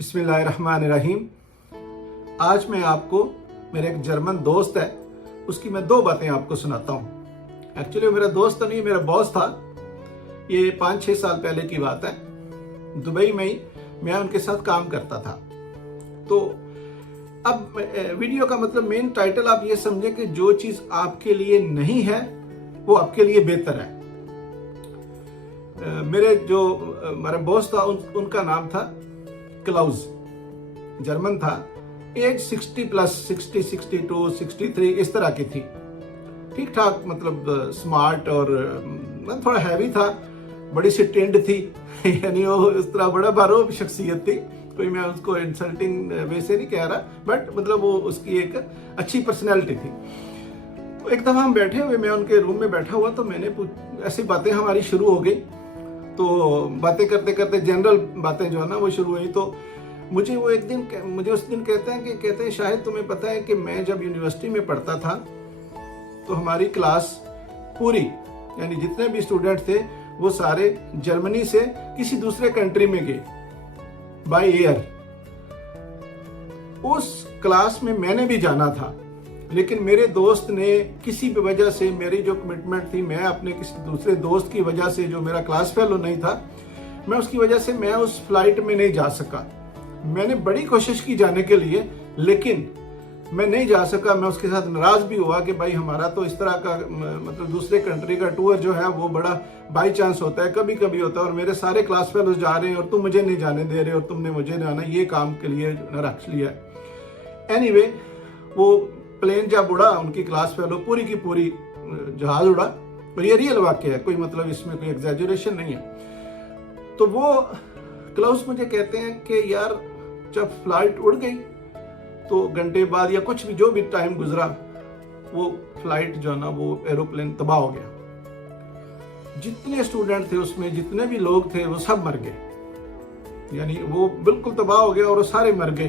बिस्मिल्लाहिर्रहमानिर्रहीम। आज मैं आपको, मेरे एक जर्मन दोस्त है, उसकी मैं दो बातें आपको सुनाता हूँ। एक्चुअली मेरा दोस्त तो नहीं, मेरा बॉस था। ये 5-6 साल पहले की बात है। दुबई में ही मैं उनके साथ काम करता था। तो अब वीडियो का मतलब मेन टाइटल आप ये समझे कि जो चीज आपके लिए नहीं है वो आपके लिए बेहतर है। मेरे जो हमारा बॉस था उनका नाम था क्लाउज, जर्मन था। एज 60 प्लस, 60, 62, 63 इस तरह की थी। ठीक ठाक, मतलब स्मार्ट और थोड़ा हैवी था, बड़ी सी टेंड थी यानी वो इस तरह बड़ा बारो शख्सियत थी। कोई मैं उसको इंसल्टिंग वे से नहीं कह रहा, बट मतलब वो उसकी एक अच्छी पर्सनैलिटी थी। तो एक दफा हम बैठे हुए, मैं उनके रूम में बैठा हुआ, तो मैंने ऐसी बातें हमारी शुरू हो गई। तो बातें करते करते जनरल बातें जो है ना वो शुरू हुई। तो मुझे उस दिन कहते हैं शायद तुम्हें पता है कि मैं जब यूनिवर्सिटी में पढ़ता था तो हमारी क्लास पूरी, यानी जितने भी स्टूडेंट थे वो सारे जर्मनी से किसी दूसरे कंट्री में गए बाय एयर। उस क्लास में मैंने भी जाना था, लेकिन मेरे दोस्त ने किसी भी वजह से, मेरी जो कमिटमेंट थी, मैं अपने किसी दूसरे दोस्त की वजह से, जो मेरा क्लास फेलो नहीं था, मैं उसकी वजह से मैं उस फ्लाइट में नहीं जा सका। मैंने बड़ी कोशिश की जाने के लिए, लेकिन मैं नहीं जा सका। मैं उसके साथ नाराज भी हुआ कि भाई हमारा तो इस तरह का मतलब दूसरे कंट्री का टूर जो है वो बड़ा बाई चांस होता है, कभी कभी होता है, और मेरे सारे क्लास फेलोज जा रहे हैं और तुम मुझे नहीं जाने दे रहे, और तुमने मुझे जाना ये काम के लिए रख लिया। एनीवे, वो प्लेन जब उड़ा, उनकी क्लास फेलो पूरी की पूरी जहाज उड़ा, और ये रियल वाक्य है, कोई मतलब इसमें कोई एग्जैजरेशन नहीं है। तो वो क्लाउस मुझे कहते हैं कि यार जब फ्लाइट उड़ गई तो घंटे बाद या कुछ भी जो भी टाइम गुजरा, वो फ्लाइट जो है ना वो एरोप्लेन तबाह हो गया। जितने स्टूडेंट थे उसमें, जितने भी लोग थे, वो सब मर गए। यानी वो बिल्कुल तबाह हो गया और वो सारे मर गए।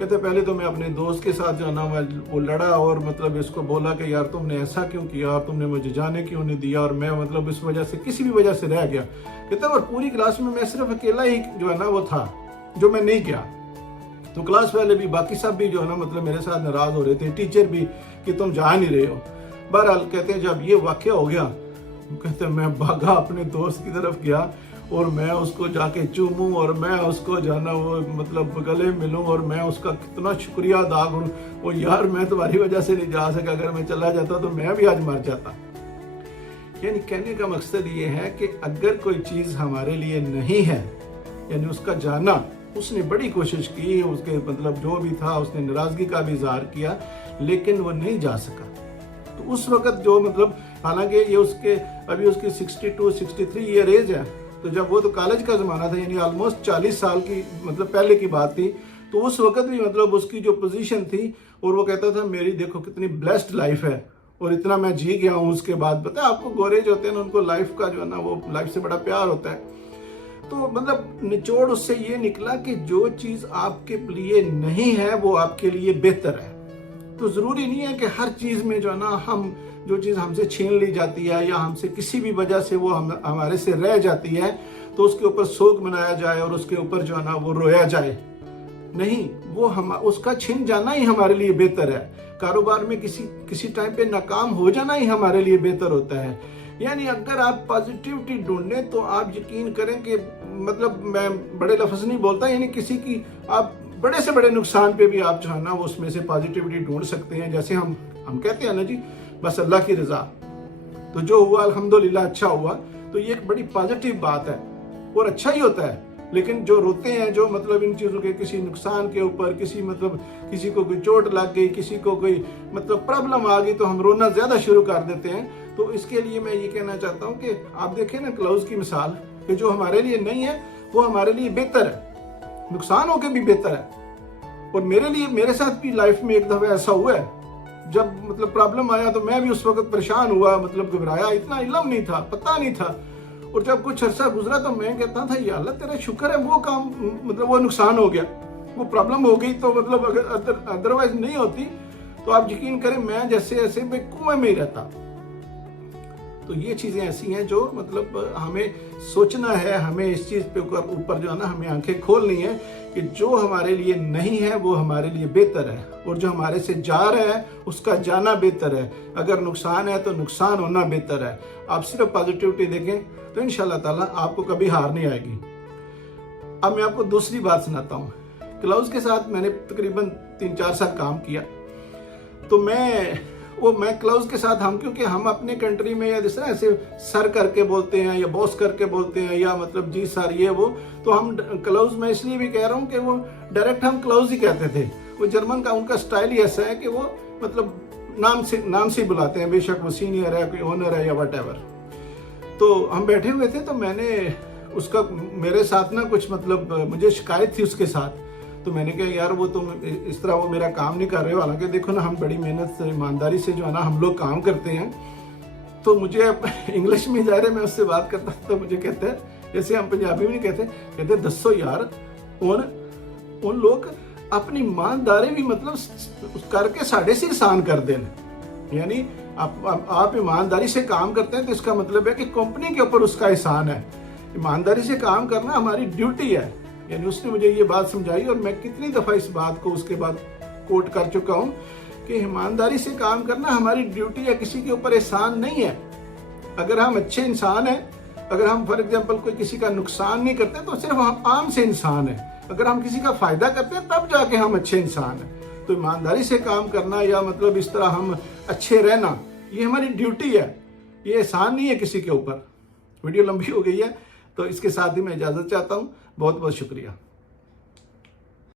कहते पहले तो मैं अपने दोस्त के साथ जो है ना वो लड़ा और मतलब इसको बोला कि यार तुमने ऐसा क्यों किया, तुमने मुझे जाने क्यों नहीं दिया, और मैं मतलब इस वजह से किसी भी वजह से रह गया। कहते और पूरी क्लास में मैं सिर्फ अकेला ही जो है ना वो था जो मैं नहीं गया। तो क्लास वाले भी, बाकी सब भी जो है ना मतलब मेरे साथ नाराज हो रहे थे, टीचर भी, कि तुम जा नहीं रहे हो। बहरहाल कहते हैं जब ये वाकया हो गया, कहते मैं भागा अपने दोस्त की तरफ गया और मैं उसको जाके चूमूं और मैं उसको जाना वो मतलब गले मिलूं और मैं उसका कितना शुक्रिया अदा करूं। वो यार मैं तुम्हारी वजह से नहीं जा सका, अगर मैं चला जाता तो मैं भी आज मर जाता। यानी कहने का मकसद ये है कि अगर कोई चीज हमारे लिए नहीं है, यानी उसका जाना, उसने बड़ी कोशिश की, उसके मतलब जो भी था, उसने नाराजगी का भी इजहार किया, लेकिन वो नहीं जा सका। तो उस वक्त जो मतलब, हालांकि ये उसके अभी उसकी 62-63 ईयर एज है, तो जब वो तो कॉलेज का जमाना था, यानी ऑलमोस्ट 40 साल की मतलब पहले की बात थी। तो उस वक्त भी मतलब उसकी जो पोजीशन थी, और वो कहता था मेरी देखो कितनी ब्लेस्ड लाइफ है और इतना मैं जी गया हूँ। उसके बाद पता है आपको, गोरे जो होते हैं ना उनको लाइफ का जो है ना वो लाइफ से बड़ा प्यार होता है। तो मतलब निचोड़ उससे ये निकला कि जो चीज आपके लिए नहीं है वो आपके लिए बेहतर है। तो जरूरी नहीं है कि हर चीज में जो है ना हम, जो चीज हमसे छीन ली जाती है या हमसे किसी भी वजह से वो हमारे से रह जाती है, तो उसके ऊपर शोक मनाया जाए और उसके ऊपर जो है ना वो रोया जाए। नहीं, वो हम उसका छिन जाना ही हमारे लिए बेहतर है। कारोबार में किसी टाइम पे नाकाम हो जाना ही हमारे लिए बेहतर होता है। यानी अगर आप पॉजिटिविटी ढूंढें तो आप यकीन करें कि मतलब मैं बड़े लफ्ज नहीं बोलता, यानी किसी की आप बड़े से बड़े नुकसान पे भी आप जो है ना वो उसमें से पॉजिटिविटी ढूंढ सकते हैं। जैसे हम कहते हैं ना जी, बस अल्लाह की रजा, तो जो हुआ अल्हम्दुलिल्लाह अच्छा हुआ, तो ये एक बड़ी पॉजिटिव बात है और अच्छा ही होता है। लेकिन जो रोते हैं, जो मतलब इन चीजों के किसी नुकसान के ऊपर, किसी को कोई चोट लग गई, किसी को कोई मतलब प्रॉब्लम आ गई, तो हम रोना ज्यादा शुरू कर देते हैं। तो इसके लिए मैं ये कहना चाहता हूँ कि आप देखें ना क्लाउज की मिसाल, कि जो हमारे लिए नहीं है वो हमारे लिए बेहतर है, नुकसान होके भी बेहतर है। और मेरे साथ भी लाइफ में एक दफा ऐसा हुआ है, जब मतलब प्रॉब्लम आया तो मैं भी उस वक्त परेशान हुआ, मतलब घबराया, इतना इल्म नहीं था, पता नहीं था। और जब कुछ अरसा गुजरा तो मैं कहता था या अल्लाह तेरा शुक्र है वो काम, मतलब वो नुकसान हो गया, वो प्रॉब्लम हो गई, तो मतलब अगर अदरवाइज नहीं होती तो आप यकीन करें मैं जैसे ऐसे कुएं में ही रहता। तो ये चीज़ें ऐसी हैं जो मतलब हमें सोचना है, हमें इस चीज़ पे ऊपर जो है ना हमें आंखें खोलनी है कि जो हमारे लिए नहीं है वो हमारे लिए बेहतर है, और जो हमारे से जा रहा है उसका जाना बेहतर है। अगर नुकसान है तो नुकसान होना बेहतर है। आप सिर्फ पॉजिटिविटी देखें तो इंशाल्लाह ताला आपको कभी हार नहीं आएगी। अब मैं आपको दूसरी बात सुनाता हूँ। क्लाउज के साथ मैंने तकरीबन 3-4 साल काम किया, तो मैं क्लाउज के साथ क्योंकि हम अपने कंट्री में या जिस तरह ऐसे सर करके बोलते हैं या बॉस करके बोलते हैं या मतलब जी सर ये वो, तो हम क्लाउज में इसलिए भी कह रहा हूँ कि वो डायरेक्ट हम क्लाउज ही कहते थे। वो जर्मन का उनका स्टाइल ही ऐसा है कि वो मतलब नाम से बुलाते हैं, बेशक वो सीनियर है, कोई ओनर है या वट। तो हम बैठे हुए थे, तो मैंने उसका मेरे साथ ना कुछ मतलब मुझे शिकायत थी उसके साथ, तो मैंने कहा यार वो तुम इस तरह वो मेरा काम नहीं कर रहे हो। हालांकि देखो ना हम बड़ी मेहनत से ईमानदारी से जो है ना हम लोग काम करते हैं। तो मुझे इंग्लिश में जा रहे मैं उससे बात करता तो मुझे कहते हैं, जैसे हम पंजाबी में नहीं कहते दसो यार उन लोग अपनी ईमानदारी भी मतलब करके साढ़े से एहसान कर दें। यानी आप ईमानदारी से काम करते हैं तो इसका मतलब है कि कंपनी के ऊपर उसका एहसान है। ईमानदारी से काम करना हमारी ड्यूटी है। यानी उसने मुझे ये बात समझाई, और मैं कितनी दफ़ा इस बात को उसके बाद कोट कर चुका हूँ कि ईमानदारी से काम करना हमारी ड्यूटी है, किसी के ऊपर एहसान नहीं है। अगर हम अच्छे इंसान हैं, अगर हम फॉर एग्जांपल कोई किसी का नुकसान नहीं करते तो सिर्फ हम आम से इंसान हैं। अगर हम किसी का फ़ायदा करते हैं तब जाके हम अच्छे इंसान हैं। तो ईमानदारी से काम करना या मतलब इस तरह हम अच्छे रहना, ये हमारी ड्यूटी है, ये एहसान नहीं है किसी के ऊपर। वीडियो लंबी हो गई है, तो इसके साथ ही मैं इजाज़त चाहता हूँ। बहुत बहुत शुक्रिया।